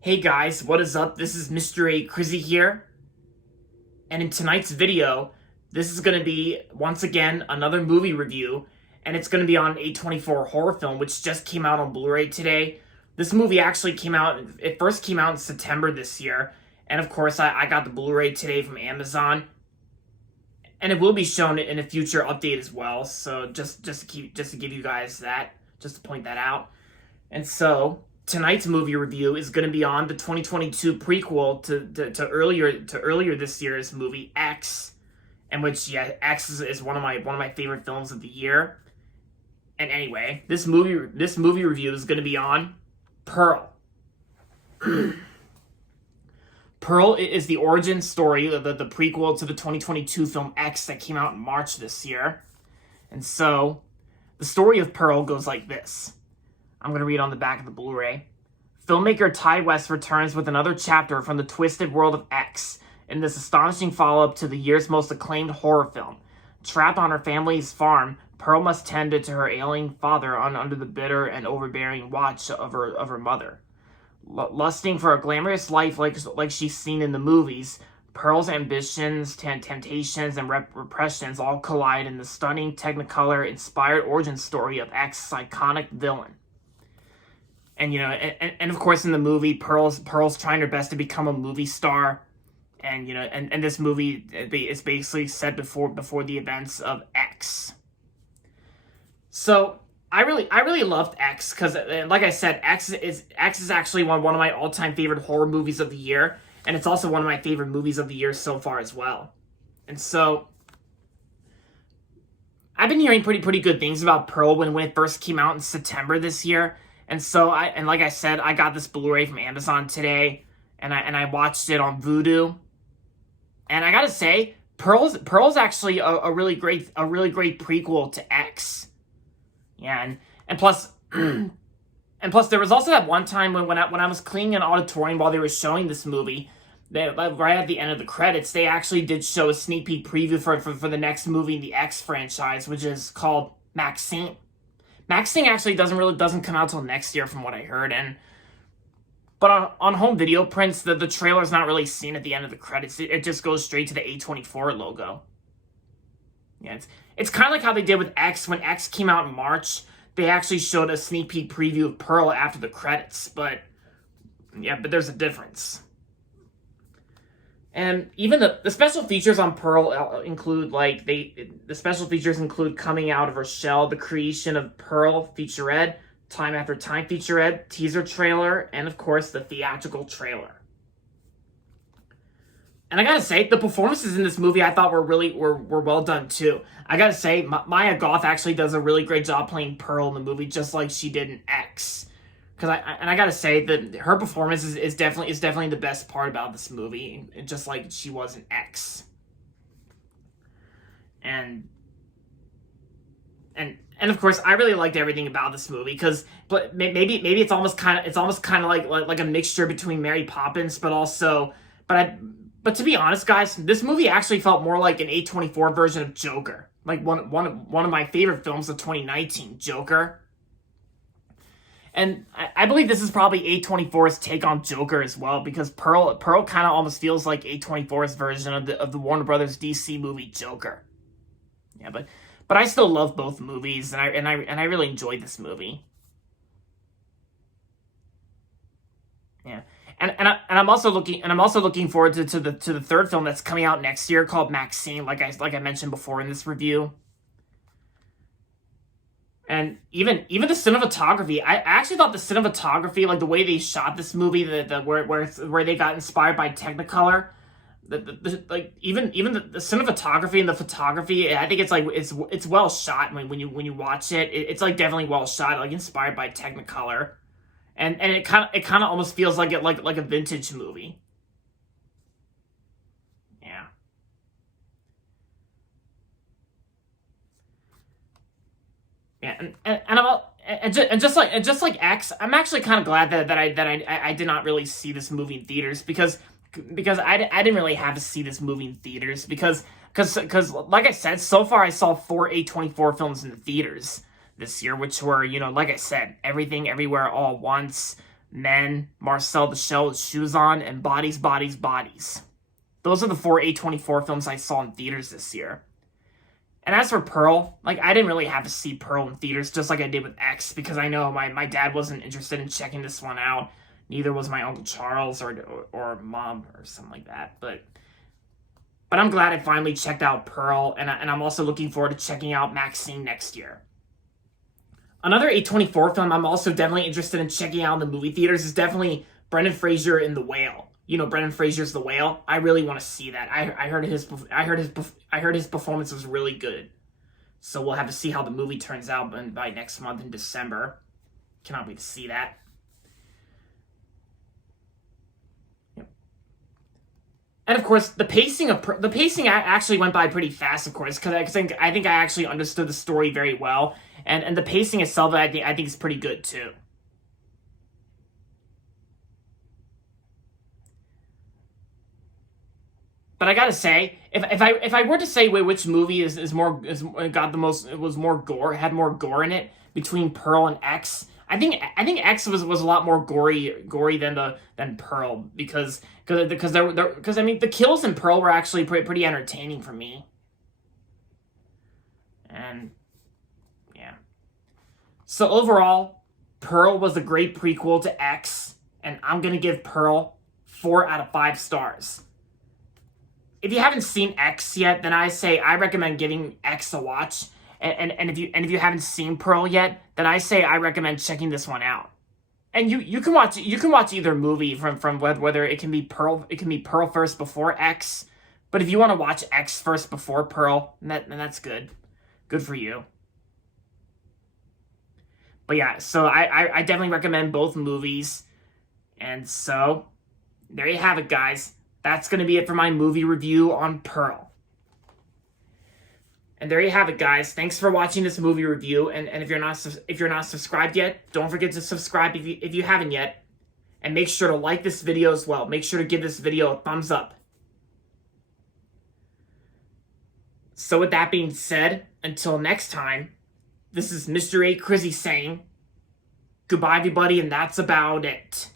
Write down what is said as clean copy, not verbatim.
Hey guys, what is up? This is Mr. A. Crizzy here, and in tonight's video, this is going to be, once again, another movie review, and it's going to be on A24 horror film, which just came out on Blu-ray today. This movie actually it first came out in September this year, and of course, I got the Blu-ray today from Amazon, and it will be shown in a future update as well, so just to give you guys that, just to point that out. And so tonight's movie review is going to be on the 2022 prequel to earlier this year's movie X, and which X is one of my favorite films of the year. And anyway, this movie review is going to be on Pearl. Pearl is the origin story of the prequel to the 2022 film X that came out in March this year. And so the story of Pearl goes like this. I'm going to read on the back of the Blu-ray. Filmmaker Ty West returns with another chapter from the twisted world of X in this astonishing follow-up to the year's most acclaimed horror film. Trapped on her family's farm, Pearl must tend to her ailing father under the bitter and overbearing watch of her mother. Lusting for a glamorous life like she's seen in the movies, Pearl's ambitions, temptations, and repressions all collide in the stunning Technicolor-inspired origin story of X's iconic villain. And and of course in the movie, Pearl's trying her best to become a movie star, and this movie is basically set before the events of X. So I really loved X because, like I said, X is actually one of my all-time favorite horror movies of the year, and it's also one of my favorite movies of the year so far as well. And so I've been hearing pretty good things about Pearl when it first came out in September this year. And so like I said, I got this Blu-ray from Amazon today, and I watched it on Vudu. And I gotta say, Pearl's actually a really great prequel to X. Yeah, and plus and plus there was also that one time when I was cleaning an auditorium while they were showing this movie, right at the end of the credits, they actually did show a sneak peek preview for the next movie in the X franchise, which is called Maxine. Maxine actually doesn't come out till next year from what I heard, but on home video prints, the trailer's not really seen at the end of the credits. It just goes straight to the A24 logo. Yeah, it's kind of like how they did with X. When X came out in March, they actually showed a sneak peek preview of Pearl after the credits, but there's a difference. And even the special features on Pearl include, the special features include coming out of her shell, the creation of Pearl featurette, time after time featurette, teaser trailer, and of course the theatrical trailer. And I gotta say, the performances in this movie I thought were well done too. I gotta say, Maya Goth actually does a really great job playing Pearl in the movie, just like she did in X. I gotta say that her performance is definitely the best part about this movie, just like she was in X. And of course, I really liked everything about this movie but maybe it's almost kind of like a mixture between Mary Poppins, but to be honest, guys, this movie actually felt more like an A24 version of Joker, like one of my favorite films of 2019, Joker. And I believe this is probably A24's take on Joker as well, because Pearl kind of almost feels like A24's version of the Warner Brothers DC movie Joker. Yeah, but I still love both movies, and I really enjoyed this movie. Yeah, and I'm also looking forward to the third film that's coming out next year called Maxine, like I mentioned before in this review. And even the cinematography, I actually thought the cinematography, like the way they shot this movie, where they got inspired by Technicolor, even the cinematography and the photography, I think it's well shot when you watch it. It's like definitely well shot, like inspired by Technicolor, and it kind of almost feels like a vintage movie. Yeah. Yeah, and just like X, I'm actually kind of glad that I did not really see this movie in theaters because I didn't really have to see this movie in theaters because like I said, so far I saw 4 A24 films in the theaters, this year, which were, like I said, Everything, Everywhere, All at Once, Men, Marcel the Shell with Shoes On, and Bodies, Bodies, Bodies. Those are the 4 A24 films I saw in theaters this year. And as for Pearl, like, I didn't really have to see Pearl in theaters, just like I did with X, because I know my dad wasn't interested in checking this one out. Neither was my Uncle Charles or Mom or something like that. But I'm glad I finally checked out Pearl, and I'm also looking forward to checking out Maxine next year. Another A24 film I'm also definitely interested in checking out in the movie theaters is definitely Brendan Fraser in The Whale. You know, Brendan Fraser's The Whale. I really want to see that. I heard his performance was really good. So we'll have to see how the movie turns out by next month in December. Cannot wait to see that. And of course, the pacing actually went by pretty fast, of course, because I think I actually understood the story very well, and the pacing itself I think is pretty good too. But I gotta say, if I were to say which movie was more gore, had more gore in it between Pearl and X, I think X was a lot more gory than Pearl because I mean the kills in Pearl were actually pretty entertaining for me. And yeah. So overall, Pearl was a great prequel to X, and I'm gonna give Pearl 4 out of 5 stars. If you haven't seen X yet, then I recommend giving X a watch. And if you haven't seen Pearl yet, then I recommend checking this one out. And you can watch either movie from whether it can be Pearl first before X. But if you want to watch X first before Pearl, then that's good. Good for you. But yeah, so I definitely recommend both movies. And so there you have it, guys. That's going to be it for my movie review on Pearl. And there you have it, guys. Thanks for watching this movie review. And if you're not subscribed yet, don't forget to subscribe if you haven't yet. And make sure to like this video as well. Make sure to give this video a thumbs up. So with that being said, until next time, this is Mr. A. Crizzy saying goodbye, everybody, and that's about it.